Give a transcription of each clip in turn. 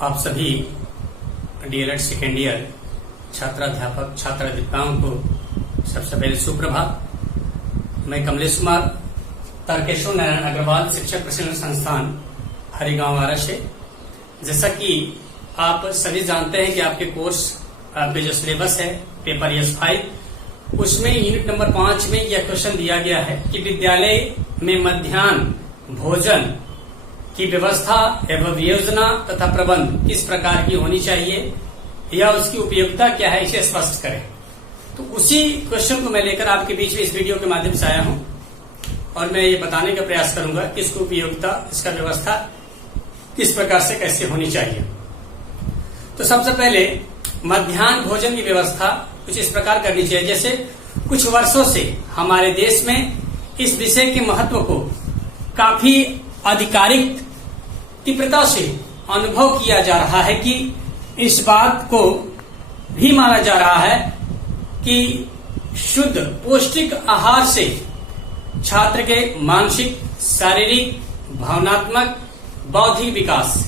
आप सभी DElEd second year छात्राध्यापक छात्राध्यापिकाओं को सबसे पहले सुप्रभात। मैं कमलेश कुमार, तारकेश्वर नारायण अग्रवाल शिक्षक प्रशिक्षण संस्थान हरिगांव वारा से। जैसा कि आप सभी जानते हैं कि आपके कोर्स, आपके जो सिलेबस है पेपर S5, उसमें यूनिट नंबर 5 में यह क्वेश्चन दिया गया है कि विद्यालय में मध्याह्न भोजन की व्यवस्था एवं योजना तथा प्रबंध किस प्रकार की होनी चाहिए या उसकी उपयोगिता क्या है, इसे स्पष्ट करें। तो उसी क्वेश्चन को मैं लेकर आपके बीच में इस वीडियो के माध्यम से आया हूं और मैं ये बताने का प्रयास करूंगा कि इसकी उपयोगिता, इसका व्यवस्था किस प्रकार से कैसे होनी चाहिए। तो सबसे पहले मध्याह्न भोजन की व्यवस्था कुछ इस प्रकार करनी चाहिए। जैसे कुछ वर्षों से हमारे देश में इस विषय के महत्व को काफी आधिकारिक तीव्रता से अनुभव किया जा रहा है कि इस बात को भी माना जा रहा है कि शुद्ध पौष्टिक आहार से छात्र के मानसिक, शारीरिक, भावनात्मक, बौद्धिक विकास,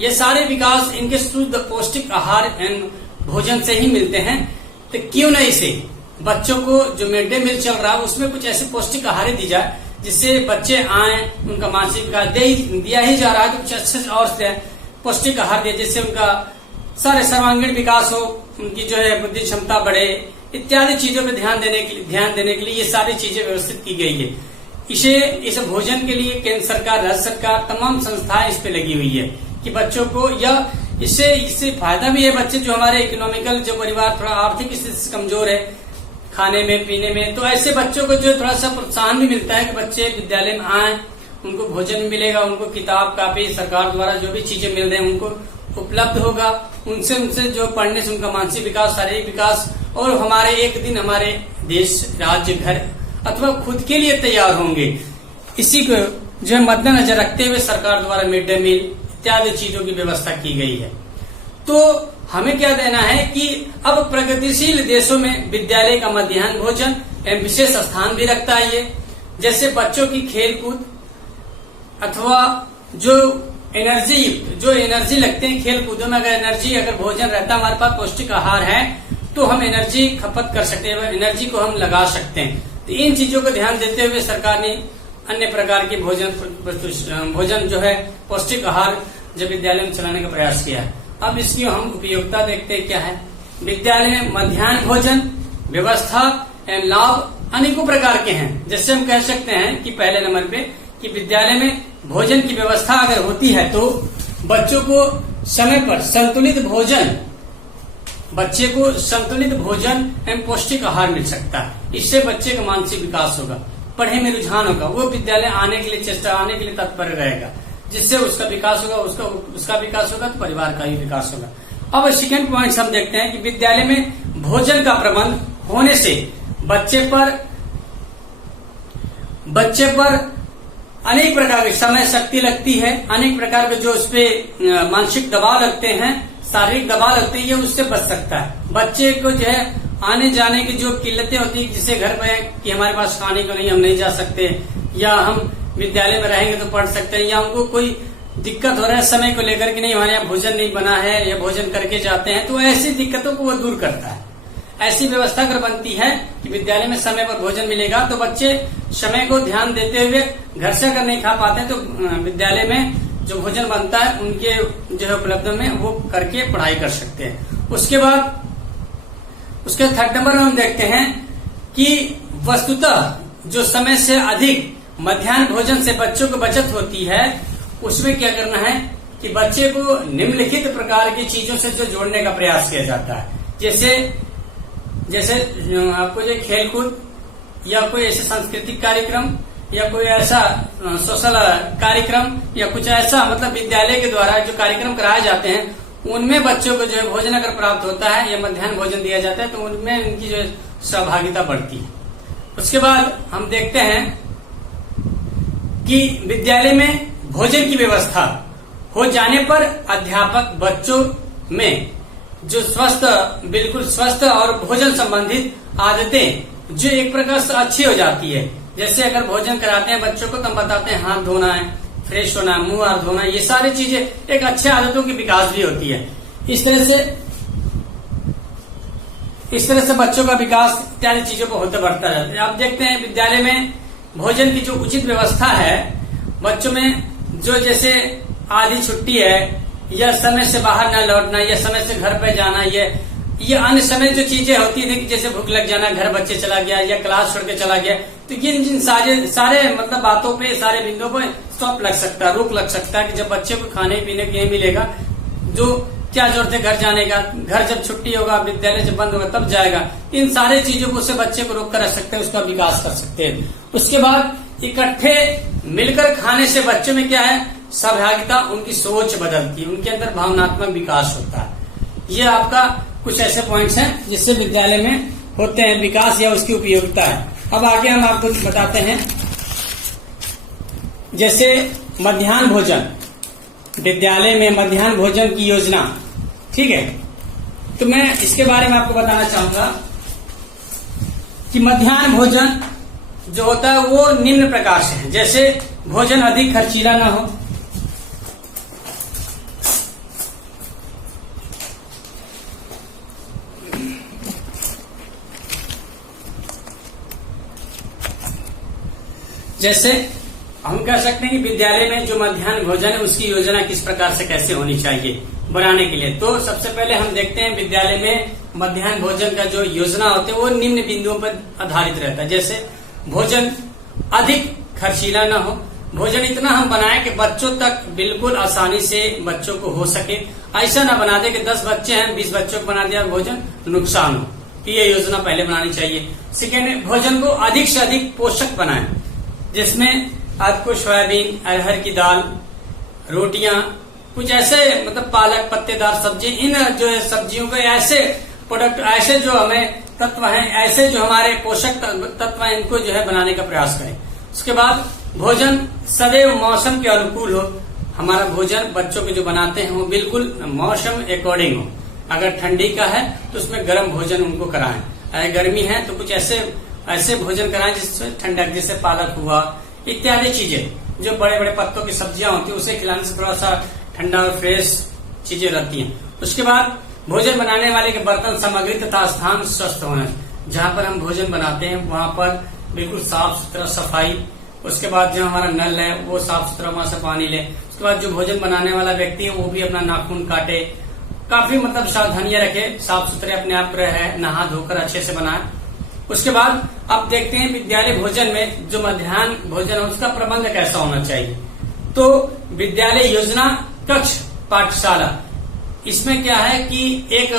ये सारे विकास इनके शुद्ध पौष्टिक आहार एवं भोजन से ही मिलते हैं। तो क्यों न इसे बच्चों को जो मिड डे मील चल रहा है उसमें कुछ ऐसे पौष्टिक आहार दी जाए जिससे बच्चे आए, उनका मानसिक विकास दिया ही जा रहा है, तो कुछ अच्छे और पौष्टिक आहार दिया जिससे उनका सारे सर्वांगीण विकास हो, उनकी जो है बुद्धि क्षमता बढ़े, इत्यादि चीजों पे ध्यान देने के लिए ये सारी चीजें व्यवस्थित की गई है। इस भोजन के लिए केंद्र सरकार, राज्य सरकार, तमाम संस्थाएं इस पे लगी हुई है कि बच्चों को इससे फायदा भी है। बच्चे जो हमारे इकोनॉमिकल जो परिवार थोड़ा आर्थिक स्थिति से कमजोर है, खाने में पीने में, तो ऐसे बच्चों को जो थोड़ा सा प्रोत्साहन भी मिलता है कि बच्चे विद्यालय में आए, उनको भोजन मिलेगा, उनको किताब कापी सरकार द्वारा जो भी चीजें मिल रही है उनको उपलब्ध होगा। उनसे जो पढ़ने से उनका मानसिक विकास, शारीरिक विकास और हमारे एक दिन हमारे देश, राज्य, घर अथवा खुद के लिए तैयार होंगे। इसी को जो है मद्देनजर रखते हुए सरकार द्वारा मिड डे मील इत्यादि चीजों की व्यवस्था की गई है। तो हमें क्या देना है कि अब प्रगतिशील देशों में विद्यालय का मध्याह्न भोजन एवं विशेष स्थान भी रखता है। ये जैसे बच्चों की खेल कूद अथवा जो एनर्जी लगते हैं खेल कूदों में, अगर भोजन रहता है, हमारे पास पौष्टिक आहार है तो हम एनर्जी खपत कर सकते हैं, एनर्जी को हम लगा सकते हैं। तो इन चीजों को ध्यान देते हुए सरकार ने अन्य प्रकार के भोजन जो है पौष्टिक आहार जब विद्यालय में चलाने का प्रयास किया है। अब इसकी हम उपयोगिता देखते हैं क्या है। विद्यालय में मध्याह्न भोजन व्यवस्था एवं लाभ अनेकों प्रकार के हैं। जैसे हम कह सकते हैं कि पहले नंबर पे कि विद्यालय में भोजन की व्यवस्था अगर होती है तो बच्चों को समय पर संतुलित भोजन एवं पौष्टिक आहार मिल सकता है। इससे बच्चे का मानसिक विकास होगा, पढ़े में रुझान होगा, वो विद्यालय आने के लिए तत्पर रहेगा, जिससे उसका विकास होगा, उसका विकास होगा तो परिवार का ही विकास होगा। अब सेकेंड पॉइंट हम देखते हैं कि विद्यालय में भोजन का प्रबंध होने से बच्चे पर अनेक प्रकार की समय शक्ति लगती है, अनेक प्रकार के जो उसपे मानसिक दबाव लगते हैं, शारीरिक दबाव लगते हैं, ये उससे बच सकता है। बच्चे को जो है आने जाने की जो किल्लतें होती है, जिसे घर पे कि हमारे पास खाने को नहीं, हम नहीं जा सकते, या हम विद्यालय में रहेंगे तो पढ़ सकते हैं, या उनको कोई दिक्कत हो रहा है समय को लेकर कि नहीं हमारे यहाँ भोजन नहीं बना है या भोजन करके जाते हैं, तो ऐसी दिक्कतों को वो दूर करता है। ऐसी व्यवस्था अगर बनती है कि विद्यालय में समय पर भोजन मिलेगा तो बच्चे समय को ध्यान देते हुए घर से अगर नहीं खा पाते तो विद्यालय में जो भोजन बनता है उनके जो है उपलब्ध में वो करके पढ़ाई कर सकते हैं। उसके थर्ड नंबर में हम देखते हैं कि वस्तुतः जो समय से अधिक मध्याह्न भोजन से बच्चों को बचत होती है, उसमें क्या करना है कि बच्चे को निम्नलिखित प्रकार की चीजों से जो जोड़ने का प्रयास किया जाता है। जैसे आपको जो खेल कूद या कोई ऐसे सांस्कृतिक कार्यक्रम या कोई ऐसा सोशल कार्यक्रम या कुछ ऐसा, मतलब विद्यालय के द्वारा जो कार्यक्रम कराए जाते हैं उनमें बच्चों को जो है भोजन अगर प्राप्त होता है या मध्याह्न भोजन दिया जाता है तो उनमें उनकी जो सहभागिता बढ़ती है। उसके बाद हम देखते हैं कि विद्यालय में भोजन की व्यवस्था हो जाने पर अध्यापक बच्चों में जो बिल्कुल स्वस्थ और भोजन संबंधित आदतें जो एक प्रकार से अच्छी हो जाती है। जैसे अगर भोजन कराते हैं बच्चों को तो हम बताते हैं हाथ धोना है, फ्रेश होना, मुंह हाथ धोना, ये सारी चीजें एक अच्छे आदतों की विकास भी होती है। इस तरह से बच्चों का विकास इत्यादि चीजों को होता बढ़ता रहता है। आप देखते हैं विद्यालय में भोजन की जो उचित व्यवस्था है, बच्चों में जो जैसे आधी छुट्टी है, या समय से बाहर न लौटना, या समय से घर पे जाना, ये अन्य समय जो चीजें होती थी, जैसे भूख लग जाना, घर बच्चे चला गया या क्लास छोड़ के चला गया, तो जिन सारे मतलब बातों पे, सारे बिंदुओं पे स्टॉप लग सकता है, रोक लग सकता है कि जब बच्चे को खाने पीने को ये मिलेगा, जो क्या जरूरत है घर जाने का, घर जब छुट्टी होगा, विद्यालय जब बंद होगा तब जाएगा। इन सारे चीजों को उससे बच्चे को रोक कर रख सकते हैं, उसका विकास कर सकते हैं। उसके बाद इकट्ठे मिलकर खाने से बच्चों में क्या है, सहभागिता, उनकी सोच बदलती है, उनके अंदर भावनात्मक विकास होता है। ये आपका कुछ ऐसे पॉइंट्स हैं जिससे विद्यालय में होते हैं विकास या उसकी उपयोगिता है। अब आगे हम आपको बताते हैं, जैसे मध्याह्न भोजन, विद्यालय में मध्याह्न भोजन की योजना, ठीक है। तो मैं इसके बारे में आपको बताना चाहूंगा कि मध्याह्न भोजन जो होता है वो निम्न प्रकार से है। जैसे भोजन अधिक खर्चीला ना हो, जैसे हम कह सकते हैं कि विद्यालय में जो मध्याह्न भोजन है उसकी योजना किस प्रकार से कैसे होनी चाहिए बनाने के लिए। तो सबसे पहले हम देखते हैं विद्यालय में मध्याह्न भोजन का जो योजना होती है वो निम्न बिंदुओं पर आधारित रहता है। जैसे भोजन अधिक खर्चीला ना हो, भोजन इतना हम बनाएं कि बच्चों तक बिल्कुल आसानी से बच्चों को हो सके। ऐसा ना बना दे कि 10 बच्चे हैं 20 बच्चों को बना दिया भोजन नुकसान हो, कि ये योजना पहले बनानी चाहिए। सेकेंड, भोजन को अधिक से अधिक पोषक बनाएं, जिसमें आपको सोयाबीन, अरहर की दाल, रोटियां, कुछ ऐसे मतलब पालक, पत्तेदार सब्जी, इन जो है सब्जियों के ऐसे प्रोडक्ट, ऐसे जो हमें तत्व हैं, ऐसे जो हमारे पोषक तत्व हैं, इनको जो है बनाने का प्रयास करें। उसके बाद भोजन सदैव मौसम के अनुकूल हो। हमारा भोजन बच्चों के जो बनाते हैं वो बिल्कुल मौसम अकॉर्डिंग हो। अगर ठंडी का है तो उसमें गर्म भोजन उनको कराएं, अगर गर्मी है तो कुछ ऐसे भोजन कराएं जिससे ठंडक, जैसे पालक हुआ, इत्यादि चीजें जो बड़े बड़े पत्तों की सब्जियां होती है उसे खिलाने से थोड़ा सा ठंडा और फ्रेश चीजें रहती हैं। उसके बाद भोजन बनाने वाले के बर्तन, सामग्री तथा स्थान स्वस्थ होना। जहाँ पर हम भोजन बनाते हैं वहां पर बिल्कुल साफ सुथरा, सफाई। उसके बाद जो हमारा नल है वो साफ सुथरा, वहां से पानी ले। उसके बाद जो भोजन बनाने वाला व्यक्ति है वो भी अपना नाखून काटे, काफी मतलब सावधानियां रखे, साफ सुथरे अपने आप रहे, नहा धोकर अच्छे से बनाए। उसके बाद आप देखते हैं विद्यालय भोजन में जो मध्याह्न भोजन है उसका प्रबंध कैसा होना चाहिए। तो विद्यालय योजना, कक्ष, पाठशाला, इसमें क्या है कि एक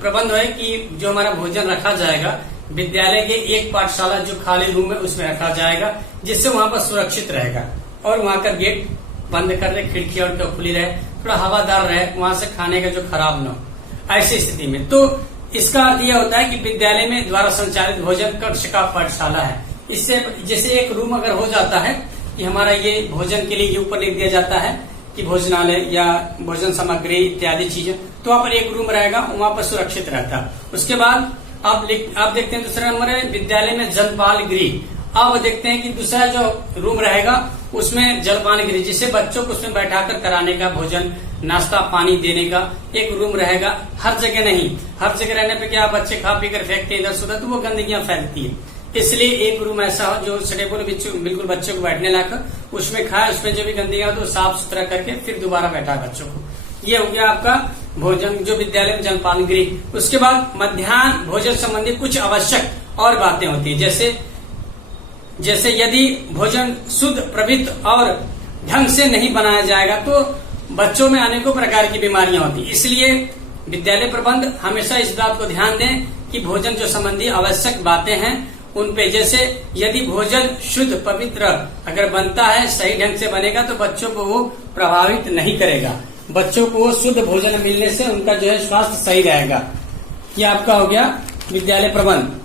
प्रबंध है कि जो हमारा भोजन रखा जाएगा विद्यालय के एक पाठशाला जो खाली रूम है उसमें रखा जाएगा, जिससे वहां पर सुरक्षित रहेगा और वहां का गेट बंद कर रहे, खिड़की और खुली रहे, थोड़ा हवादार रहे, वहां से खाने का जो खराब न हो। ऐसी स्थिति में तो इसका अर्थ यह होता है कि विद्यालय में द्वारा संचालित भोजन कक्ष का पाठशाला है। इससे जैसे एक रूम अगर हो जाता है कि हमारा ये भोजन के लिए ये ऊपर लिख दिया जाता है कि भोजनालय या भोजन सामग्री इत्यादि चीजें, तो वहाँ पर एक रूम रहेगा, वहां पर सुरक्षित रहता है। उसके बाद आप देखते हैं दूसरा नंबर है विद्यालय में जलपान गृह। अब देखते हैं कि दूसरा जो रूम रहेगा उसमें जलपान गृह, जिससे बच्चों को उसमें बैठाकर कराने का, भोजन नाश्ता पानी देने का एक रूम रहेगा। हर जगह नहीं, हर जगह रहने पे क्या बच्चे खा पी कर फेंकते इधर से उधर, तो वो गंदगियां फैलती है। इसलिए एक रूम ऐसा हो जो स्टेबल बिल्कुल बच्चों को बैठने लाकर, उसमें खाए, उसमें जो भी गंदगियां हो तो साफ सुथरा करके फिर दोबारा बैठा बच्चों को। ये हो गया आपका भोजन जो विद्यालय में जलपान गृह। उसके बाद मध्याह्न भोजन संबंधी कुछ आवश्यक और बातें होती है, जैसे यदि भोजन शुद्ध, प्रवृत्त और ढंग से नहीं बनाया जाएगा तो बच्चों में अनेकों प्रकार की बीमारियां होती। इसलिए विद्यालय प्रबंध हमेशा इस बात को ध्यान दें कि भोजन जो संबंधी आवश्यक बातें हैं उन पे, जैसे यदि भोजन शुद्ध पवित्र अगर बनता है, सही ढंग से बनेगा तो बच्चों को वो प्रभावित नहीं करेगा, बच्चों को शुद्ध भोजन मिलने से उनका जो है स्वास्थ्य सही रहेगा। ये आपका हो गया विद्यालय प्रबंध।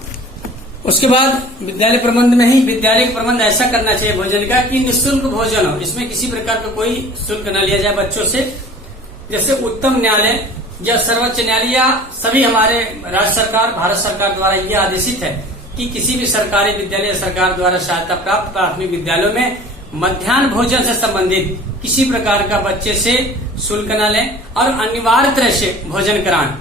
उसके बाद विद्यालय प्रबंध में ही विद्यालय का प्रबंध ऐसा करना चाहिए भोजन का कि निःशुल्क भोजन हो, इसमें किसी प्रकार का कोई शुल्क न लिया जाए बच्चों से। जैसे उच्चतम न्यायालय या सर्वोच्च न्यायालय या सभी हमारे राज्य सरकार, भारत सरकार द्वारा ये आदेशित है कि किसी भी सरकारी विद्यालय सरकार द्वारा सहायता प्राप्त प्राथमिक विद्यालयों में मध्याह्न भोजन से संबंधित किसी प्रकार का बच्चे से शुल्क न लें और अनिवार्य तरह से भोजन कराएं।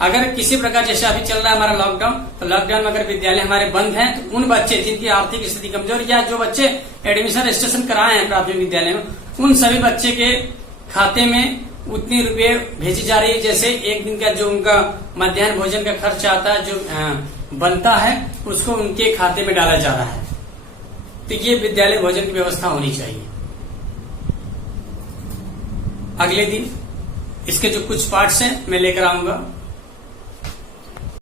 अगर किसी प्रकार, जैसे अभी चल रहा है हमारा लॉकडाउन, तो लॉकडाउन में अगर विद्यालय हमारे बंद हैं तो उन बच्चे जिनकी आर्थिक स्थिति कमजोर या जो बच्चे एडमिशन रजिस्ट्रेशन कराए हैं प्राथमिक विद्यालय में, उन सभी बच्चे के खाते में उतनी रुपये भेजी जा रही है जैसे एक दिन का जो उनका मध्याह्न भोजन का खर्च आता है, जो बनता है, उसको उनके खाते में डाला जा रहा है। तो ये विद्यालय भोजन की व्यवस्था होनी चाहिए। अगले दिन इसके जो कुछ पार्ट्स हैं मैं लेकर आऊंगा।